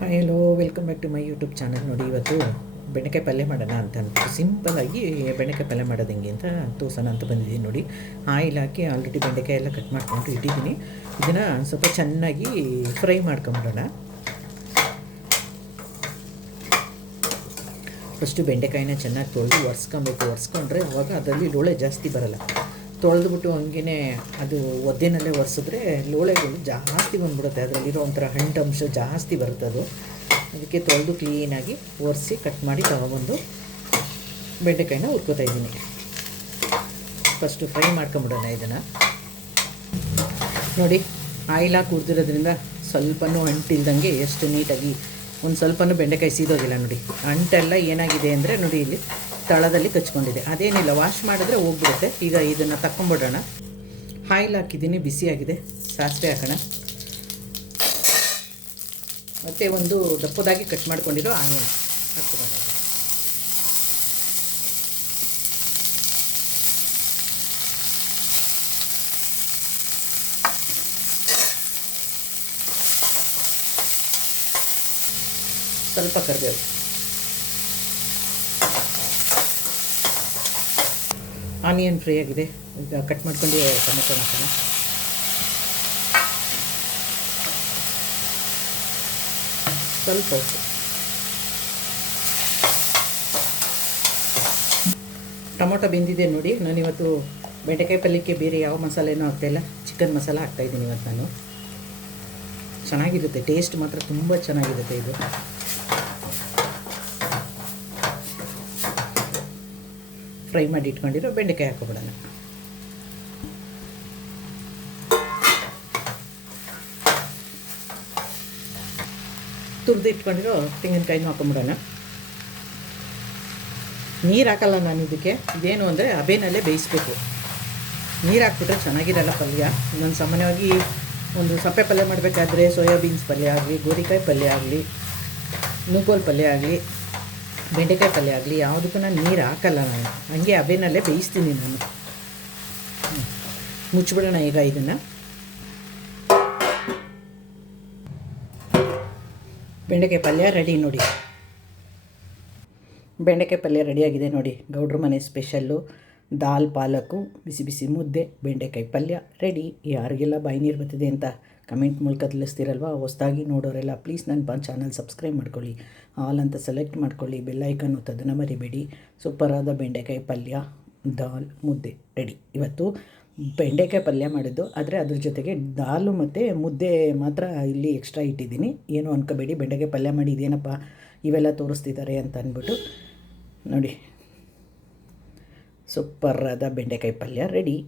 Hi hello welcome back to my YouTube channel. ನೋಡಿ, ಇವತ್ತು ಬೆಂಡೆಕಾಯಿ ಪಲ್ಯ ಮಾಡೋಣ ಅಂತ ಅಂದ್ಬಿಟ್ಟು ಸಿಂಪಲ್ಲಾಗಿ ಬೆಂಡೆಕಾಯಿ ಪಲ್ಯ ಮಾಡೋದು ಹೆಂಗೆ ಅಂತ ತೋರ್ಸೋಣ ಅಂತ ಬಂದಿದ್ದೀನಿ. ನೋಡಿ, ಆಯಿಲ್ ಹಾಕಿ ಆಲ್ರೆಡಿ ಬೆಂಡೆಕಾಯಿ ಎಲ್ಲ ಕಟ್ ಮಾಡ್ಕೊಂಡು ಇಟ್ಟಿದ್ದೀನಿ. ಇದನ್ನು ಸ್ವಲ್ಪ ಚೆನ್ನಾಗಿ ಫ್ರೈ ಮಾಡ್ಕೊಂಬಿಡೋಣ. ಫಸ್ಟು ಬೆಂಡೆಕಾಯಿನ ಚೆನ್ನಾಗಿ ತೊಳೆದು ಒರೆಸ್ಕೊಂಡ್ರೆ ಅವಾಗ ಅದರಲ್ಲಿ ಲೋಳೆ ಜಾಸ್ತಿ ಬರೋಲ್ಲ. ತೊಳೆದ್ಬಿಟ್ಟು ಹಂಗೇ ಅದು ಒದ್ದೆನಲ್ಲೇ ಒರೆಸಿದ್ರೆ ಲೋಳೆಗಳು ಜಾಸ್ತಿ ಬಂದ್ಬಿಡುತ್ತೆ, ಅದರಲ್ಲಿರೋ ಒಂಥರ ಅಂಶ ಜಾಸ್ತಿ ಬರುತ್ತೆ. ಅದು ಅದಕ್ಕೆ ತೊಳೆದು ಕ್ಲೀನಾಗಿ ಒರೆಸಿ ಕಟ್ ಮಾಡಿ ತಗೊಬಂದು ಬೆಂಡೆಕಾಯಿನ ಹುರ್ಕೋತಾ ಇದ್ದೀನಿ. ಫಸ್ಟು ಫ್ರೈ ಮಾಡ್ಕೊಂಬಿಡೋಣ ಇದನ್ನು. ನೋಡಿ, ಆಯಿಲ್ ಹಾಕಿ ಹುರಿದಿರೋದ್ರಿಂದ ಸ್ವಲ್ಪನೂ ಅಂಟಿಲ್ದಂಗೆ ಎಷ್ಟು ನೀಟಾಗಿ ಒಂದು ಸ್ವಲ್ಪನೂ ಬೆಂಡೆಕಾಯಿ ಸೀದೋಗಿಲ್ಲ. ನೋಡಿ, ಅಂಟೆಲ್ಲ ಏನಾಗಿದೆ ಅಂದರೆ ನೋಡಿ ಇಲ್ಲಿ ತಳದಲ್ಲಿ ಕಚ್ಕೊಂಡಿದೆ. ಅದೇನಿಲ್ಲ, ವಾಶ್ ಮಾಡಿದ್ರೆ ಹೋಗ್ಬಿಡುತ್ತೆ. ಈಗ ಇದನ್ನು ತಗೊಂಬಿಡೋಣ. ಆಯಿಲ್ ಹಾಕಿದ್ದೀನಿ, ಬಿಸಿಯಾಗಿದೆ. ಸಾಸಿವೆ ಹಾಕೋಣ. ಮತ್ತು ಒಂದು ದಪ್ಪದಾಗಿ ಕಟ್ ಮಾಡ್ಕೊಂಡಿರೋ ಆನಿಯನ್ ಹಾಕ್ಕೊಳ್ಳೋಣ. ಸ್ವಲ್ಪ ಕರಿಬೇವು. ಆನಿಯನ್ ಫ್ರೈ ಆಗಿದೆ. ಈಗ ಕಟ್ ಮಾಡ್ಕೊಂಡು ಟೊಮೆಟೊ ಹಾಕೋಣ. ಸ್ವಲ್ಪ ಟೊಮೊಟೊ ಬೆಂದಿದೆ. ನೋಡಿ, ನಾನಿವತ್ತು ಬೆಂಡೆಕಾಯಿ ಪಲ್ಯಕ್ಕೆ ಬೇರೆ ಯಾವ ಮಸಾಲೆನೂ ಹಾಕ್ತಾಯಿಲ್ಲ, ಚಿಕನ್ ಮಸಾಲ ಹಾಕ್ತಾಯಿದ್ದೀನಿ ಇವತ್ತು ನಾನು. ಚೆನ್ನಾಗಿರುತ್ತೆ, ಟೇಸ್ಟ್ ಮಾತ್ರ ತುಂಬ ಚೆನ್ನಾಗಿರುತ್ತೆ ಇದು. ಫ್ರೈ ಮಾಡಿ ಇಟ್ಕೊಂಡಿರೋ ಬೆಂಡೆಕಾಯಿ ಹಾಕೋಬಿಡೋಣ. ತುರಿದು ಇಟ್ಕೊಂಡಿರೋ ತೆಂಗಿನಕಾಯಿನೂ ಹಾಕೊಂಬಿಡೋಣ. ನೀರು ಹಾಕಲ್ಲ ನಾನು ಇದಕ್ಕೆ. ಇದೇನು ಅಂದರೆ ಹಬೆನಲ್ಲೇ ಬೇಯಿಸ್ಬೇಕು. ನೀರು ಹಾಕ್ಬಿಟ್ರೆ ಚೆನ್ನಾಗಿರಲ್ಲ ಪಲ್ಯ. ನಾನು ಸಾಮಾನ್ಯವಾಗಿ ಒಂದು ಸಪ್ಪೆ ಪಲ್ಯ ಮಾಡಬೇಕಾದ್ರೆ ಸೋಯಾಬೀನ್ಸ್ ಪಲ್ಯ ಆಗಲಿ, ಗೋರಿಕಾಯಿ ಪಲ್ಯ ಆಗಲಿ, ನೂಕೋಲ್ ಪಲ್ಯ ಆಗಲಿ, ಬೆಂಡೆಕಾಯಿ ಪಲ್ಯ ಆಗಲಿ ಯಾವುದಕ್ಕೂ ನಾನು ನೀರು ಹಾಕಲ್ಲ. ನಾನು ಹಂಗೆ ಹಬೆನಲ್ಲೇ ಬೇಯಿಸ್ತೀನಿ ನಾನು. ಮುಚ್ಚಿಬಿಡೋಣ ಈಗ ಇದನ್ನು. ಬೆಂಡೆಕಾಯಿ ಪಲ್ಯ ರೆಡಿ. ನೋಡಿ, ಬೆಂಡೆಕಾಯಿ ಪಲ್ಯ ರೆಡಿಯಾಗಿದೆ. ನೋಡಿ, ಗೌಡ್ರ ಮನೆ ಸ್ಪೆಷಲ್ಲು ದಾಲ್ ಪಾಲಕು, ಬಿಸಿ ಬಿಸಿ ಮುದ್ದೆ, ಬೆಂಡೆಕಾಯಿ ಪಲ್ಯ ರೆಡಿ. ಯಾರಿಗೆಲ್ಲ ಬಾಯಿ ನೀರು ಬರ್ತಿದೆ ಅಂತ ಕಮೆಂಟ್ ಮೂಲಕ ತಿಳಿಸ್ತೀರಲ್ವ. ಹೊಸದಾಗಿ ನೋಡೋರೆಲ್ಲ ಪ್ಲೀಸ್ ನನ್ನ ಚಾನಲ್ ಸಬ್ಸ್ಕ್ರೈಬ್ ಮಾಡ್ಕೊಳ್ಳಿ, ಆಲ್ ಅಂತ ಸೆಲೆಕ್ಟ್ ಮಾಡ್ಕೊಳ್ಳಿ, ಬೆಲ್ಲೈಕನ್ ಒತ್ತೋದನ್ನು ಮರಿಬೇಡಿ. ಸೂಪರಾದ ಬೆಂಡೆಕಾಯಿ ಪಲ್ಯ, ದಾಲ್, ಮುದ್ದೆ ರೆಡಿ. ಇವತ್ತು ಬೆಂಡೆಕಾಯಿ ಪಲ್ಯ ಮಾಡಿದ್ದು, ಆದರೆ ಅದ್ರ ಜೊತೆಗೆ ದಾಲು ಮತ್ತು ಮುದ್ದೆ ಮಾತ್ರ ಇಲ್ಲಿ ಎಕ್ಸ್ಟ್ರಾ ಇಟ್ಟಿದ್ದೀನಿ. ಏನೂ ಅನ್ಕೋಬೇಡಿ, ಬೆಂಡೆಕಾಯಿ ಪಲ್ಯ ಮಾಡಿ ಇದೇನಪ್ಪ ಇವೆಲ್ಲ ತೋರಿಸ್ತಿದ್ದಾರೆ ಅಂತ ಅಂದ್ಬಿಟ್ಟು. ನೋಡಿ, ಸೂಪರಾದ ಬೆಂಡೆಕಾಯಿ ಪಲ್ಯ ರೆಡಿ.